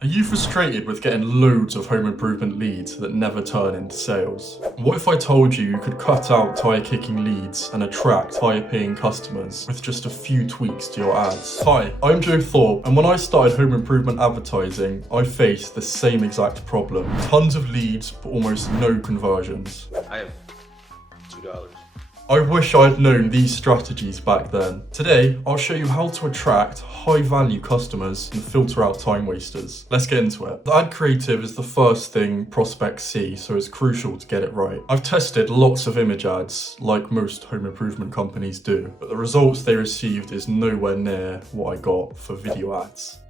Are you frustrated with getting loads of home improvement leads that never turn into sales? What if I told you you could cut out tire kicking leads and attract higher paying customers with just a few tweaks to your ads? Hi, I'm Joe Thorpe, and when I started home improvement advertising, I faced the same exact problem. Tons of leads, but almost no conversions. I have $2. I wish I'd known these strategies back then. Today, I'll show you how to attract high-value customers and filter out time wasters. Let's get into it. The ad creative is the first thing prospects see, so it's crucial to get it right. I've tested lots of image ads, like most home improvement companies do, but the results they received is nowhere near what I got for video ads.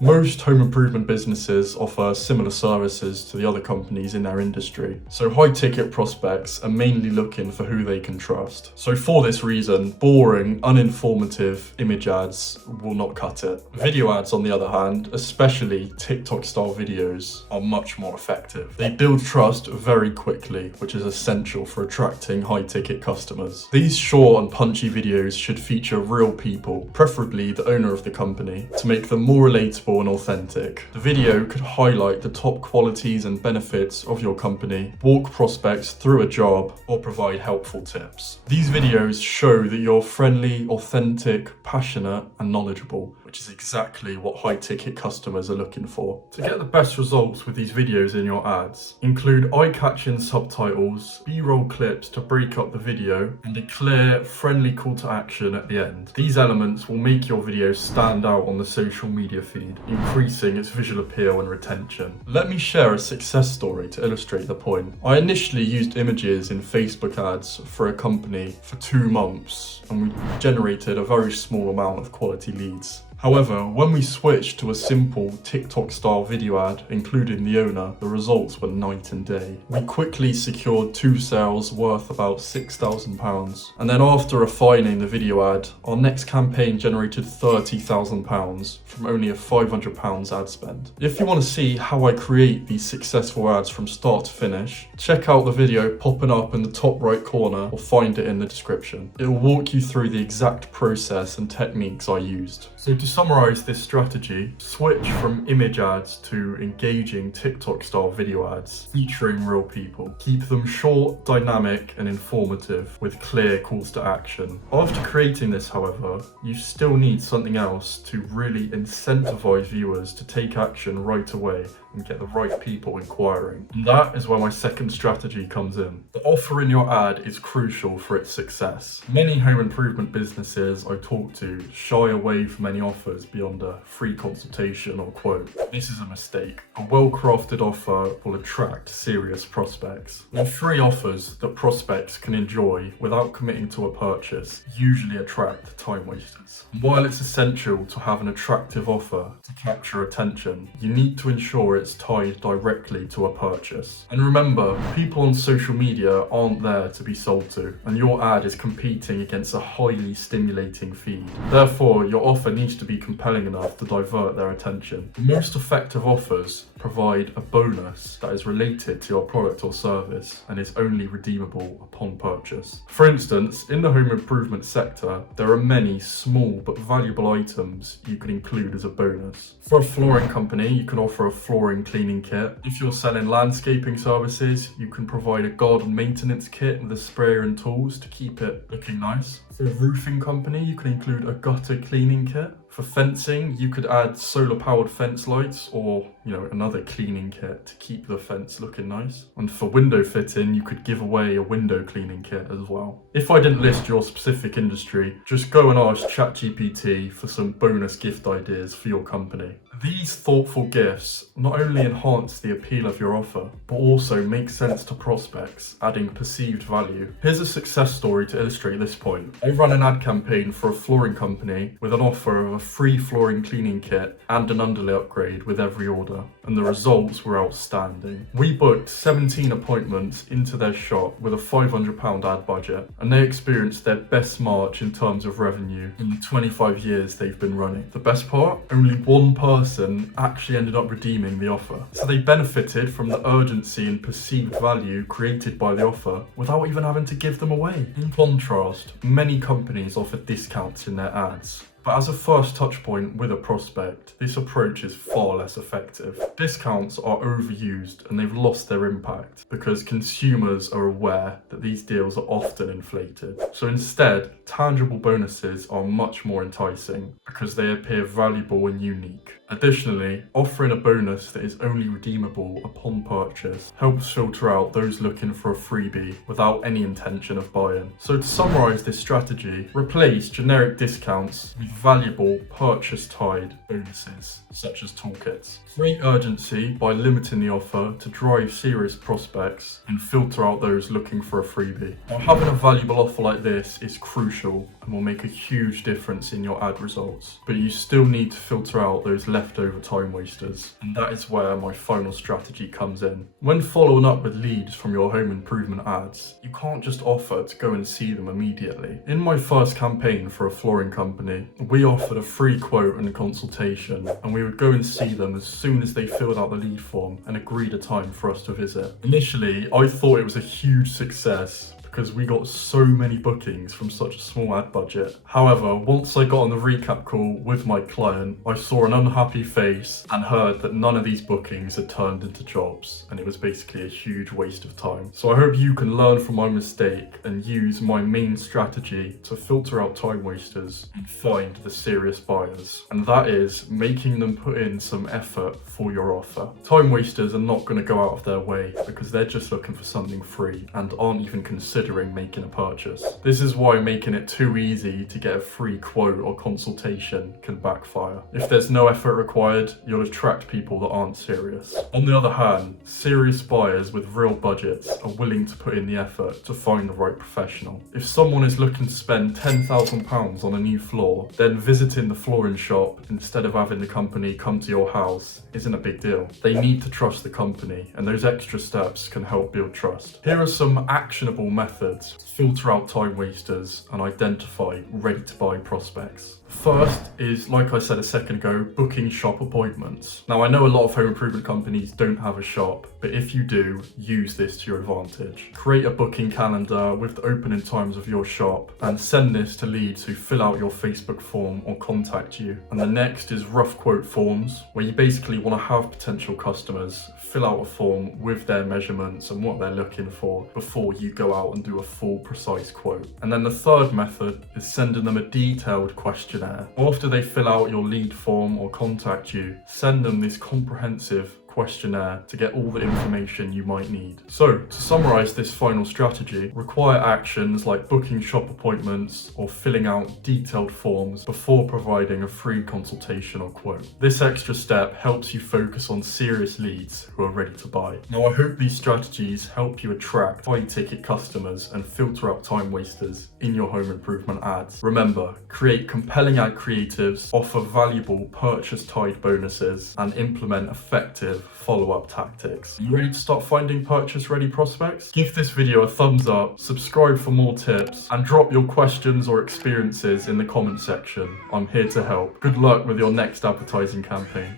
Most home improvement businesses offer similar services to the other companies in their industry, so high-ticket prospects are mainly looking for who they can trust. So for this reason, boring, uninformative image ads will not cut it. Video ads, on the other hand, especially TikTok-style videos, are much more effective. They build trust very quickly, which is essential for attracting high-ticket customers. These short and punchy videos should feature real people, preferably the owner of the company, to make them more relatable and authentic. The video could highlight the top qualities and benefits of your company, walk prospects through a job, or provide helpful tips. These videos show that you're friendly, authentic, passionate, and knowledgeable, which is exactly what high-ticket customers are looking for. To get the best results with these videos in your ads, include eye-catching subtitles, B-roll clips to break up the video, and a clear, friendly call to action at the end. These elements will make your video stand out on the social media feed, increasing its visual appeal and retention. Let me share a success story to illustrate the point. I initially used images in Facebook ads for a company for 2 months, and we generated a very small amount of quality leads. However, when we switched to a simple TikTok-style video ad, including the owner, the results were night and day. We quickly secured 2 sales worth about £6,000, and then after refining the video ad, our next campaign generated £30,000 from only a £500 ad spend. If you want to see how I create these successful ads from start to finish, check out the video popping up in the top right corner or find it in the description. It will walk you through the exact process and techniques I used. So to summarize this strategy, switch from image ads to engaging TikTok-style video ads featuring real people. Keep them short, dynamic, and informative with clear calls to action. After creating this, however, you still need something else to really incentivize viewers to take action right away and get the right people inquiring. And that is where my second strategy comes in. The offer in your ad is crucial for its success. Many home improvement businesses I talk to shy away from any offers beyond a free consultation or quote. This is a mistake. A well-crafted offer will attract serious prospects. Now, free offers that prospects can enjoy without committing to a purchase usually attract time wasters. And while it's essential to have an attractive offer to capture attention, you need to ensure it's tied directly to a purchase. And remember, people on social media aren't there to be sold to, and your ad is competing against a highly stimulating feed. Therefore, your offer needs to be compelling enough to divert their attention. The most effective offers provide a bonus that is related to your product or service and is only redeemable upon purchase. For instance, in the home improvement sector, there are many small but valuable items you can include as a bonus. For a flooring company, you can offer a flooring cleaning kit. If you're selling landscaping services, you can provide a garden maintenance kit with a sprayer and tools to keep it looking nice. For a roofing company, you can include a gutter cleaning kit. For fencing, you could add solar-powered fence lights or, another cleaning kit to keep the fence looking nice. And for window fitting, you could give away a window cleaning kit as well. If I didn't list your specific industry, just go and ask ChatGPT for some bonus gift ideas for your company. These thoughtful gifts not only enhance the appeal of your offer, but also make sense to prospects, adding perceived value. Here's a success story to illustrate this point. I ran an ad campaign for a flooring company with an offer of a free flooring cleaning kit and an underlay upgrade with every order, and the results were outstanding. We booked 17 appointments into their shop with a £500 ad budget, and they experienced their best March in terms of revenue in the 25 years they've been running. The best part? Only one person actually ended up redeeming the offer. So they benefited from the urgency and perceived value created by the offer without even having to give them away. In contrast, many companies offer discounts in their ads, But as a first touch point with a prospect, this approach is far less effective. Discounts are overused and they've lost their impact because consumers are aware that these deals are often inflated. So instead, tangible bonuses are much more enticing because they appear valuable and unique. Additionally, offering a bonus that is only redeemable upon purchase helps filter out those looking for a freebie without any intention of buying. So to summarize this strategy, replace generic discounts with valuable purchase-tied bonuses, such as toolkits. Create urgency by limiting the offer to drive serious prospects and filter out those looking for a freebie. Now, having a valuable offer like this is crucial and will make a huge difference in your ad results, but you still need to filter out those leftover time wasters, and that is where my final strategy comes in. When following up with leads from your home improvement ads, you can't just offer to go and see them immediately. In my first campaign for a flooring company, we offered a free quote and a consultation, and we would go and see them as soon as they filled out the lead form and agreed a time for us to visit. Initially, I thought it was a huge success because we got so many bookings from such a small ad budget. However, once I got on the recap call with my client, I saw an unhappy face and heard that none of these bookings had turned into jobs, and it was basically a huge waste of time. So I hope you can learn from my mistake and use my main strategy to filter out time wasters and find the serious buyers, and that is making them put in some effort for your offer. Time wasters are not going to go out of their way because they're just looking for something free and aren't even considering making a purchase. This is why making it too easy to get a free quote or consultation can backfire. If there's no effort required, you'll attract people that aren't serious. On the other hand, serious buyers with real budgets are willing to put in the effort to find the right professional. If someone is looking to spend £10,000 on a new floor, then visiting the flooring shop instead of having the company come to your house isn't a big deal. They need to trust the company, and those extra steps can help build trust. Here are some actionable methods to filter out time wasters and identify ready-to-buy prospects. First is, like I said a second ago, booking shop appointments. Now, I know a lot of home improvement companies don't have a shop, but if you do, use this to your advantage. Create a booking calendar with the opening times of your shop and send this to leads who fill out your Facebook form or contact you. And the next is rough quote forms, where you basically want to have potential customers fill out a form with their measurements and what they're looking for before you go out and do a full precise quote. And then the third method is sending them a detailed questionnaire. After they fill out your lead form or contact you, send them this comprehensive questionnaire to get all the information you might need. So, to summarize this final strategy, require actions like booking shop appointments or filling out detailed forms before providing a free consultation or quote. This extra step helps you focus on serious leads who are ready to buy. Now, I hope these strategies help you attract high-ticket customers and filter out time wasters in your home improvement ads. Remember, create compelling ad creatives, offer valuable purchase-tied bonuses, and implement effective follow-up tactics. You ready to start finding purchase-ready prospects? Give this video a thumbs up, subscribe for more tips, and drop your questions or experiences in the comment section. I'm here to help. Good luck with your next advertising campaign.